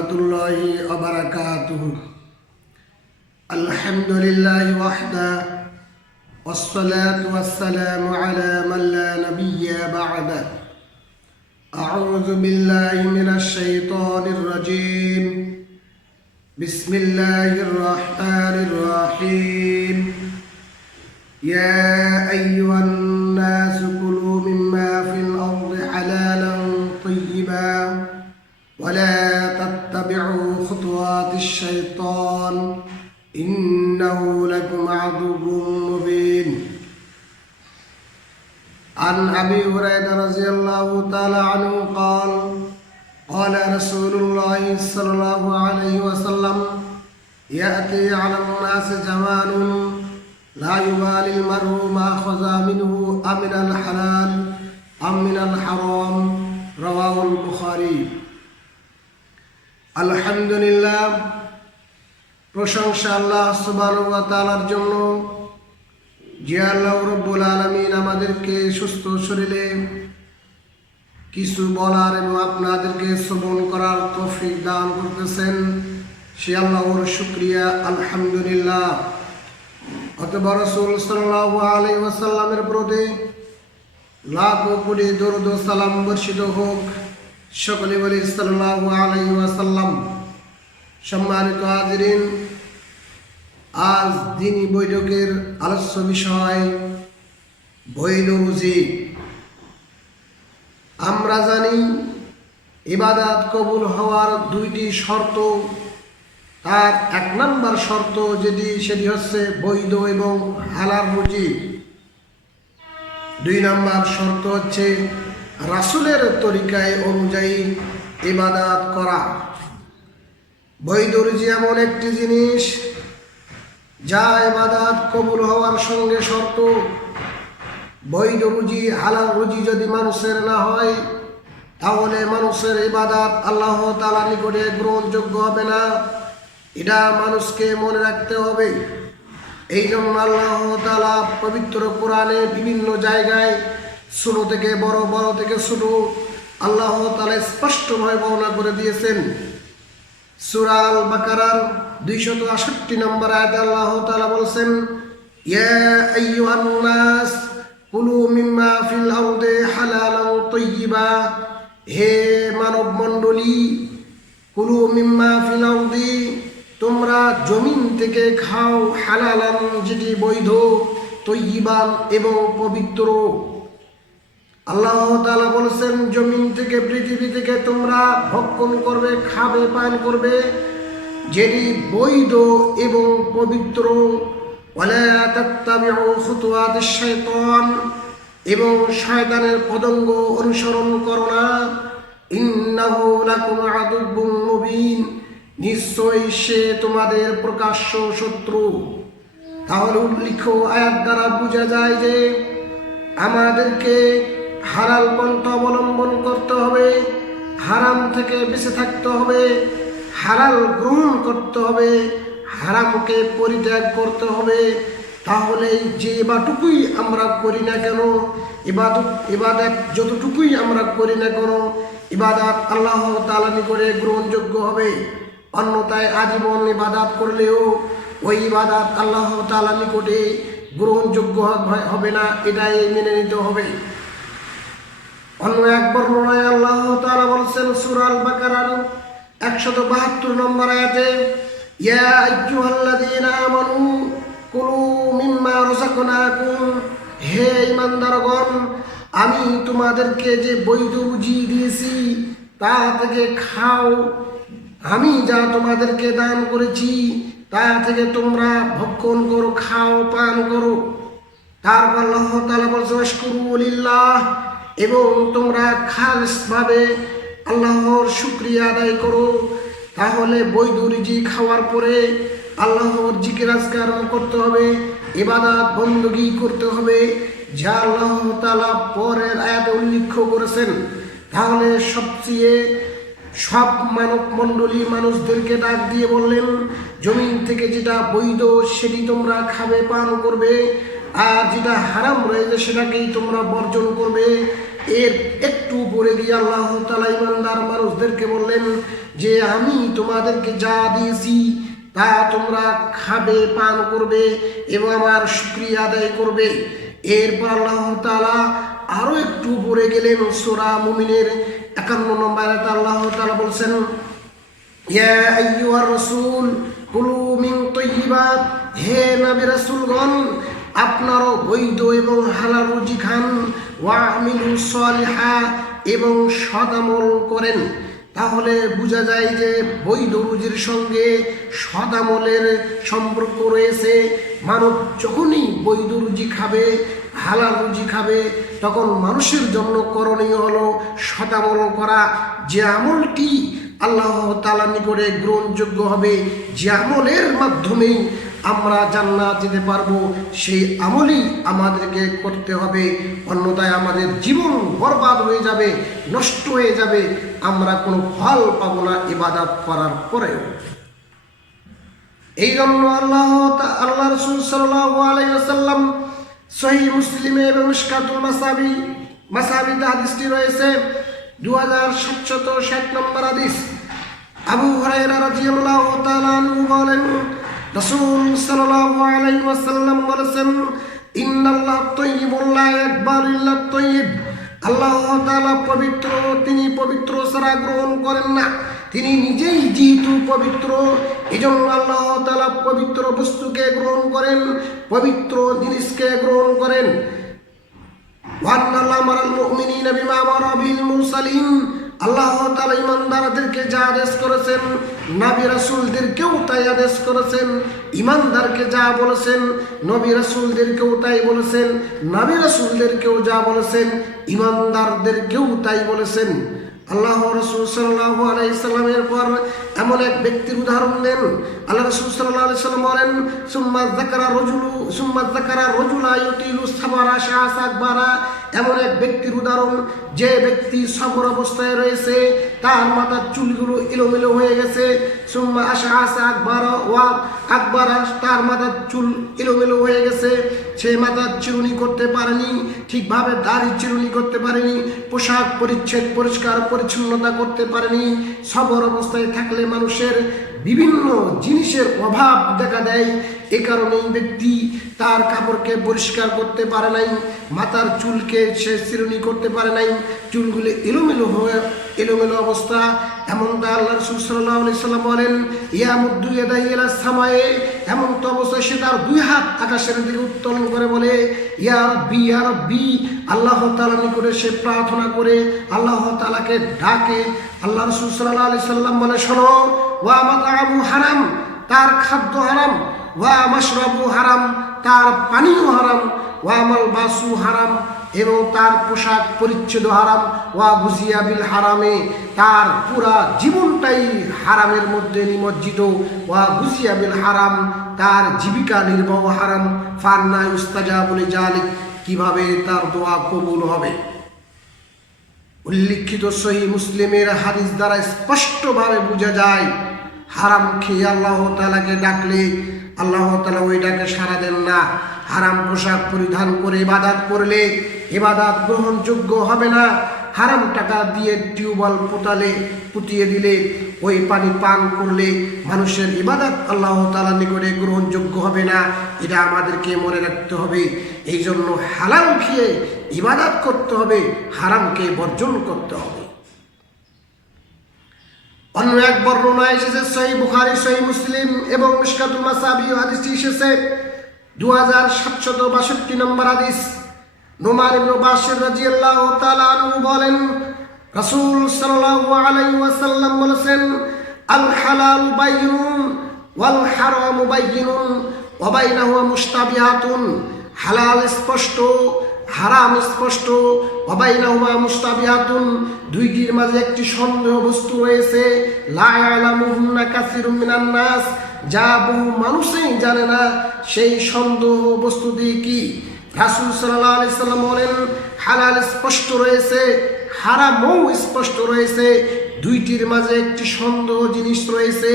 warahmatullahi wabarakatuh. Alhamdulillahi wahda, wassalatu wassalamu ala man la nabiyya ba'da. A'udzu billahi minasy syaithanir rajim. Bismillahirrahmanirrahim. Ya ayyuhan nasu kulu mimma fil ardi halalan tayyiban wa la tattabi'u khutuwatis syaitan innahu lakum aduwwun mubin. An Abi Hurairah radhiyallahu ta'ala anhu qala Rasulullah sallallahu alaihi wasallam ya'ti 'ala an-nasi zamanun la yubali al-mar'u ma akhadha minhu am min al-halal am min al-haram. Rawahu al-Bukhari. Alhamdulillah, প্রশংসা আল্লাহ সুবহানাহু ওয়া তাআলার জন্য যে আল্লাহ রাব্বুল আলামিন আমাদেরকে সুস্থ শরীরে কিছু বলার এবং আপনাদেরকে শ্রবণ করার তৌফিক দান করতেছেন। সে আল্লাহর শুকরিয়া আলহামদুলিল্লাহ। অতঃপর রাসূল সাল্লাল্লাহু আলাইহি ওয়াসাল্লামের প্রতি লাখো কোটি দরুদ ও সালাম বর্ষিত হোক। সকলে বলি সাল্লাল্লাহু আলাইহি ওয়াসাল্লাম। সম্মানিত হাজিরিন, আজ দিনী বৈঠকের আলোচ্য বিষয় বৈধ রুজি। আমরা জানি ইবাদত কবুল হওয়ার দুইটি শর্ত। তার এক নম্বর শর্ত সেটি হচ্ছে বৈধ এবং হালাল রুজি। দুই নম্বর শর্ত হচ্ছে রাসূলের তরিকায় অনুযায়ী ইবাদত করা। বৈধ রুজি এমন একটি জিনিস যা ইবাদত কবুল হওয়ার সঙ্গে শর্ত। বৈধ রুজি হালাল রুজি যদি মানুষের না হয় তাহলে মানুষের ইবাদত আল্লাহ তাআলার নিকটে গ্রহণযোগ্য হবে না। এটা মানুষকে মনে রাখতে হবে। এই জন্য আল্লাহ তাআলা পবিত্র কোরআনে বিভিন্ন জায়গায় ছোট থেকে বড়, বড় থেকে ছোট আল্লাহ তাআলা স্পষ্টভাবে বর্ণনা করে দিয়েছেন। সূরা আল বাকারার 268 নম্বর আয়াতে আল্লাহ তাআলা বলেছেন, ইয়া আইয়ুহান নাস কুলু মিম্মা ফিল আরদি হালালান তাইয়্যিবা। হে মানব মণ্ডলী, কুলু মিম্মা ফিল আরদি, তোমরা জমিন থেকে খাও, হালালান যেটি বৈধ, তাইয়্যিবান এবং পবিত্র। আল্লাহ তাআলা বলেছেন জমিন থেকে, পৃথিবী থেকে তোমরা ভক্ষণ করবে, খাবে, পান করবে যেটি বৈধ এবং পবিত্র। ওয়ালা তাত্তাবিউ খুতুওয়াতিশ শাইতান, এবং শয়তানের পদঙ্গ অনুসরণ করো না। ইন্নাহু লাকুম আদুব্বুম মুবিন, নিশ্চয়ই সে তোমাদের প্রকাশ্য শত্রু। তাহলে উল্লেখ্য আয়াত দ্বারা বোঝা যায় যে আমাদেরকে হালাল পন্থা অবলম্বন করতে হবে, হারাম থেকে বেঁচে থাকতে হবে, হালাল গ্রহণ করতে হবে, হারামকে পরিত্যাগ করতে হবে। তাহলে যে বাটুকুই আমরা করি না কেন, ইবাদত যতটুকুই আমরা করি না কেন, ইবাদত আল্লাহ তাআলার নিকটে গ্রহণযোগ্য হবে। অন্যথায় আজীবন ইবাদত করলেও ওই ইবাদত আল্লাহ তাআলার নিকটে গ্রহণযোগ্য হবে না, এটাই মেনে নিতে হবে। অন্য এক বর্ণনায় আল্লাহ তাআলা বলেছেন সূরা আল বাকারার 172 নম্বর আয়াতে, ইয়া আইয়ুহাল্লাযীনা আমানু কুলু মিম্মা রাযাকনাকুম। হে ঈমানদারগণ, আমি তোমাদেরকে যে বৈধ রুজি দিয়েছি তা থেকে খাও। আমি যা তোমাদেরকে দান করেছি তা থেকে তোমরা ভক্ষণ করো, খাও, পান করো। তারপর আল্লাহ তাআলা বলেছেন ওয়াশকুরু লিল্লাহ, এবং তোমরা খাসভাবে আল্লাহর শুকরিয়া আদায় করো। তাহলে বৈধ রুজি খাওয়ার পরে আল্লাহর জিকির আজকার করতে হবে, ইবাদত বندگی করতে হবে, যা আল্লাহ তাআলা পরের আয়াতে উল্লেখ করেছেন। তাহলে সবচেয়ে সব মানব মণ্ডলী মানুষদেরকে ডাক দিয়ে বললেন জমিন থেকে যেটা বৈধ সেটি তোমরা খাবে, পান করবে, আর যেটা হারাম রয়েছে সেটাকেই তোমরা বর্জন করবে। এর একটু উপরে গিয়ে আল্লাহ তাআলা ইমানদার মানুষদেরকে বললেন যে আমি তোমাদেরকে যা দিয়েছি তা তোমরা খাবে, পান করবে এবং আমার শুকরিয়া আদায় করবে। এরপর আল্লাহ তাআলা আরো একটু উপরে গেলেন, সূরা মুমিনের 51 নম্বর আয়াতে আল্লাহ তাআলা বলছেন, ইয়া আইয়ুহার রাসূল কুলু মিন তাইয়্যিবাত, হে নবী রাসূলগণ আপনারাও বৈধ এবং হালাল রুজি খান, ওয়া আমিলুস সালিহা এবং সৎ আমল করেন। তাহলে বোঝা যায় যে বৈধ রুজির সঙ্গে সৎ আমলের সম্পর্ক রয়েছে। মানব যখনই বৈধ রুজি খাবে, হালাল রুজি খাবে, তখন মানুষের জন্য করণীয় হলো সৎ আমল করা। যে আমলটি আল্লাহ তাআলার নিকটে গ্রহণযোগ্য হবে, যে আমলের মাধ্যমেই আমরা জান্নাত যেতে পারবো, সেই আমলই আমাদেরকে করতে হবে। অন্যথায় আমাদের জীবন বরবাদ হয়ে যাবে, নষ্ট হয়ে যাবে, আমরা কোনো ফল পাবো না ইবাদত করার পরেও। এই জন্য আল্লাহ রাসূল সাল্লাল্লাহু আলাইহি ওয়াসাল্লাম সহিহ মুসলিমে এবং মিশকাতুল মাসাবিতে হাদিসটি রয়েছে 2760 নম্বর হাদিস। আবু হুরায়রা রাদিয়াল্লাহু তাআলা আনহু বলেন, রাসূল সাল্লাল্লাহু আলাইহি ওয়াসাল্লাম বলেছেন, ইন্নাল্লাহ তাইয়্যিবুন লা ইয়াকবালু ইল্লা তাইয়্যিব, আল্লাহ তাআলা পবিত্র, তিনি পবিত্র ছাড়া গ্রহণ করেন না। তিনি নিজেই যেহেতু পবিত্র, এজন্য আল্লাহ তাআলা পবিত্র বস্তুকে গ্রহণ করেন, পবিত্র জিনিসকে গ্রহণ করেন। ওয়ান্নাল্লাহ মারাল মুমিনিনা বিমা আমারা বিল মুরসালিন, আল্লাহ তাআলা ইমানদারদেরকে যা আদেশ করেছেন, নবী রাসূলদেরকেও তাই আদেশ করেছেন। ইমানদারকে যা বলেছেন, নবী রাসূলদেরকেও তাই বলেছেন। নবী রাসূলদেরকেও যা বলেছেন, ইমানদারদেরকেও তাই বলেছেন। আল্লাহ রাসূল সাল্লাল্লাহু আলাইহি সাল্লামের পর এমন এক ব্যক্তির উদাহরণ দেন। আল্লাহ রাসূল সাল্লাল্লাহু আলাইহি সাল্লাম বলেন, সুম্মা যাকারা রাজুলা ইউতিলু সাবরা শাআসা আকবারা, এমন এক ব্যক্তির উদাহরণ যে ব্যক্তি সবর অবস্থায় রয়েছে, তার মাথার চুলগুলো এলোমেলো হয়ে গেছে। সুম্মা আশআসা আকবারা, তার মাথার চুল এলোমেলো হয়ে গেছে, সে মাথার চিরুনি করতে পারেনি, ঠিকভাবে দাড়ি চিরুনি করতে পারেনি, পোশাক পরিচ্ছদ পরিষ্কার পরিচ্ছন্নতা করতে পারেনি। সবর অবস্থায় থাকলে মানুষের বিভিন্ন জিনিসের অভাব দেখা দেয়। এ কারণে এই ব্যক্তি তার কাপড়কে পরিষ্কার করতে পারে নাই, মাথার চুলকে সে চিরুনি করতে পারে নাই, চুলগুলি এলোমেলো অবস্থা। এমনটা আল্লাহ রাসূল সাল্লাল্লাহু আলাইহি সাল্লাম বলেন, ইয়ামুদ্দু ইয়াদাহি ইলা সামায়ে, এমন তো অবস্থায় সে তার দুই হাত আকাশের দিকে উত্তোলন করে বলে, ইয়া রাব্বি ইয়া রাব্বি, আল্লাহ তাআলার নিকটে সে প্রার্থনা করে, আল্লাহ তাআলাকে ডাকে। আল্লাহ রাসূল সাল্লাল্লাহু আলাইহি সাল্লাম বলে, শোনো, ওয়া মাতআমু হারাম, তার খাদ্য হারাম, ওয়া মাশরাবু হারাম, তার পানীয় হারাম, ওয়া মালবাসু হারাম, এবং তার পোশাক পরিচ্ছদ হারাম, ওয়া গুজিয়া বিল হারামে, তার পুরা জীবনটাই হারামের মধ্যে নিমজ্জিত। ওয়া গুজিয়া বিল হারাম, তার জীবিকা নির্বাহ হারাম। ফান্না ইউস্তাজাবু লিযালিক, কিভাবে তার দোয়া কবুল হবে? উল্লিখিত সহিহ মুসলিমের হাদিস দ্বারা স্পষ্টভাবে বোঝা যায়, হারাম খেয়ে আল্লাহ তাআলাকে ডাকলে আল্লাহ তাআলা ওই ডাকে সাড়া দেন না। হারাম পোশাক পরিধান করে ইবাদত করলে ইবাদত গ্রহণযোগ্য হবে না। হারাম টাকা দিয়ে টিউবওয়েল পুতিয়ে দিলে, ওই পানি পান করলে মানুষের ইবাদত আল্লাহ তাআলার নিকটে গ্রহণযোগ্য হবে না। এটা আমাদেরকে মনে রাখতে হবে। এই জন্য হালাল খেয়ে ইবাদত করতে হবে, হারামকে বর্জন করতে হবে। অন্য এক বর্ণনায় এসেছে, সহিহ বুখারী, সহিহ মুসলিম এবং মিশকাতুল মাসাবি হাদিসটি এসেছে 2762 নম্বর হাদিস। নুমান ইবনে বাশির রাদিয়াল্লাহু তাআলা আনহু বলেন, রাসূল সাল্লাল্লাহু আলাইহি ওয়াসাল্লাম বলেছেন, আল হালাল বাইয়িনুন ওয়াল হারামু বাইয়িনুন ওয়া বাইনাহুমা মুশতাবিহাতুন, হালাল স্পষ্ট, হারাম স্পষ্ট, ওয়া বাইনাহুমা মুশতাবিহাতুন, দুইটির মাঝে একটি সন্দেহ বস্তু রয়েছে। লা ইয়ালামুহুন্না কাসীরুম মিনান নাস, যা বহু মানুষই জানে না। সেই সন্দেহ বস্তুটি কি? রাসূল সাল্লাল্লাহু আলাইহি সাল্লাম বলেন, হালাল স্পষ্ট রয়েছে, হারামও স্পষ্ট রয়েছে, দুইটির মাঝে একটি সন্দেহ জিনিস রয়েছে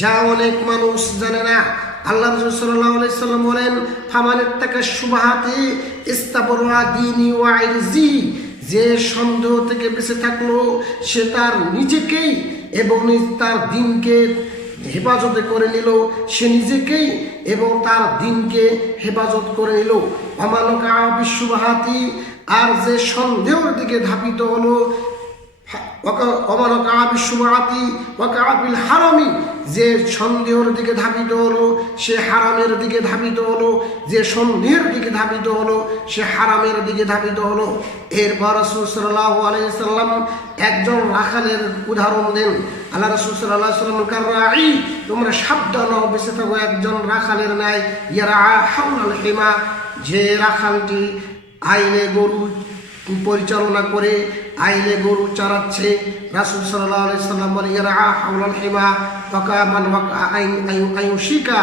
যা অনেক মানুষ জানে না। আল্লাহ রাসূল সাল্লাল্লাহু আলাইহি সাল্লাম বলেন, ফামানিত্তাকা শুবহাতি ইস্তাবরা দীনি ওয়া ইরজি, যে সন্দেহ থেকে বেঁচে থাকলো সে তার নিজেকেই এবং তার দিনকে হেফাজতে করে নিল, সে নিজেকেই এবং তার দিনকে হেফাজত করে নিল। অমানকা বিশ্ববাহাতি, আর যে সন্দেহের দিকে ধাবিত হলো, অমানকা বিশ্ববাহাতি ওয়াকাবিল হারামি, যে সন্দেহের দিকে ধাবিত হলো সে হারামের দিকে ধাবিত হলো, যে সন্দেহের দিকে ধাবিত হলো সে হারামের দিকে ধাবিত হলো। এরপর রাসূল সাল্লাল্লাহু আলাইহি সাল্লাম একজন রাখালের উদাহরণ দেন। আল্লাহ রাসূল সাল্লাল্লাহু আলাইহি সাল্লাম কাররাঈ, তোমরা সাবধান হও, বেঁচে থাকো একজন রাখালের ন্যায়। ইয়ারা হাওলাল হিমা, যে রাখালটি আইলে গরু পরিচালনা করে, আইলে গরু চারাচ্ছে। রাসূল সাল্লাল্লাহু আলাইহি সাল্লাম বলেন ইয়ারা হাওলাল হিমা ফাকা মান ওয়াকা আইয়ুশিকা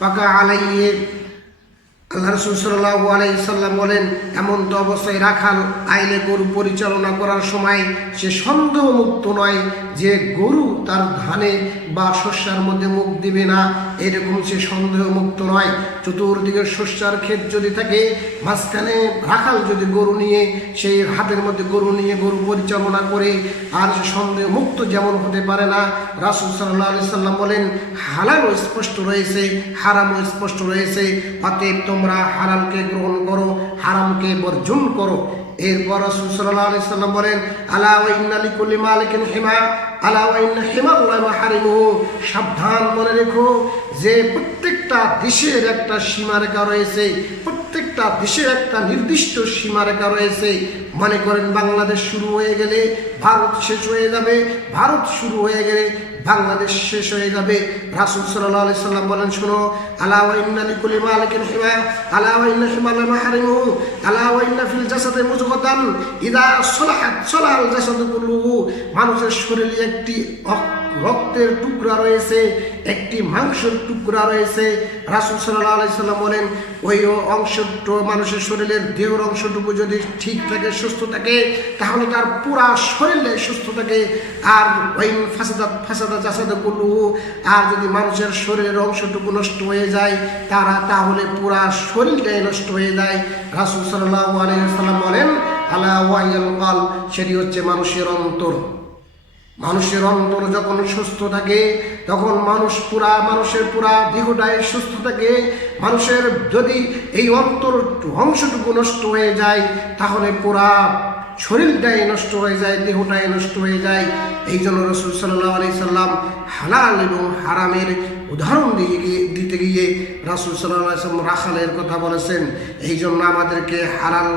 ফাকা আলাইহি। আল্লাহ রাসূল সাল্লাল্লাহু আলাইহি সাল্লাম বলেন, এমন তো অবস্থায় রাখাল আইলে গরু পরিচালনা করার সময় সে সন্দেহমুক্ত নয় যে গরু তার ধানে বা শস্যের মধ্যে মুখ দিবে না, এরকম সে সন্দেহমুক্ত নয়। চতুর্দিকে শস্যের ক্ষেত যদি থাকে, মাঝখানে রাখাল যদি গরু নিয়ে সেই হাতের মধ্যে গরু নিয়ে গরু পরিচালনা করে, আর সে সন্দেহমুক্ত যেমন হতে পারে না। রাসূল সাল্লাল্লাহু আলাইহি সাল্লাম বলেন, হালালও স্পষ্ট রয়েছে, হারামও স্পষ্ট রয়েছে, অতএব তোমরা হালালকে গ্রহণ করো, হারামকে বর্জন করো। এরপর রাসূল সাল্লাল্লাহু আলাইহি সাল্লাম বলেন, আলা ওয়া ইন্না লিকুল্লি মালিকিন হিমা আলা ওয়া ইন্না হিমাল্লাহি মাহারিমুহু, সাবধান মনে রেখো যে প্রত্যেকটা দেশের একটা সীমারেখা রয়েছে, প্রত্যেকটা দেশের একটা নির্দিষ্ট সীমারেখা রয়েছে। মনে করেন বাংলাদেশ শুরু হয়ে গেলে ভারত শেষ হয়ে যাবে, ভারত শুরু হয়ে গেলে বাংলাদেশ শেষ হয়ে যাবে। রাসূল সাল্লাল্লাহু আলাইহি সাল্লাম বলেন, শোনো, আলা ওয়া ইন্না লিকুল্লি মালিকিন হিমা আলা ওয়া ইন্না হিমাল্লাহি মাহারিমুহু আলা ওয়া ইন্না ফিল জাসাদি মুযগাতান ইযা সালাহাত সালাহাল জাসাদু কুল্লুহু, মানুষের শরীরে একটি রক্তের টুকরা রয়েছে, একটি মাংসের টুকরা রয়েছে। রাসূল সাল্লাল্লাহু আলাইহি সাল্লাম বলেন, ওই অংশটুকু মানুষের শরীরের দেহের অংশটুকু যদি ঠিক থাকে, সুস্থ থাকে, তাহলে তার পুরা শরীরে সুস্থ থাকে। আর ওই ফাসাদা জাসাদু কুল্লুহু, আর যদি মানুষের শরীরের অংশটুকু নষ্ট হয়ে যায় তাহলে পুরা শরীরটাই নষ্ট হয়ে যায়। রাসূল সাল্লাল্লাহু আলাইহি সাল্লাম বলেন, আলা ওয়াইয়াল কাল, সেটি হচ্ছে মানুষের অন্তর। মানুষের অন্তর যখন সুস্থ থাকে তখন মানুষের পুরা দেহটাই সুস্থ থাকে। মানুষের যদি এই অন্তর অংশটুকু নষ্ট হয়ে যায় তাহলে পুরা শরীরটাই নষ্ট হয়ে যায়, দেহটাই নষ্ট হয়ে যায়। এই জন্য রাসূল সাল্লাল্লাহু আলাইহি সাল্লাম হালাল এবং হারামের উদাহরণ দিতে গিয়ে রাসূল সাল্লাল্লাহু আলাইহি সাল্লাম রাখালের কথা বলেছেন। এই জন্য আমাদেরকে হালাল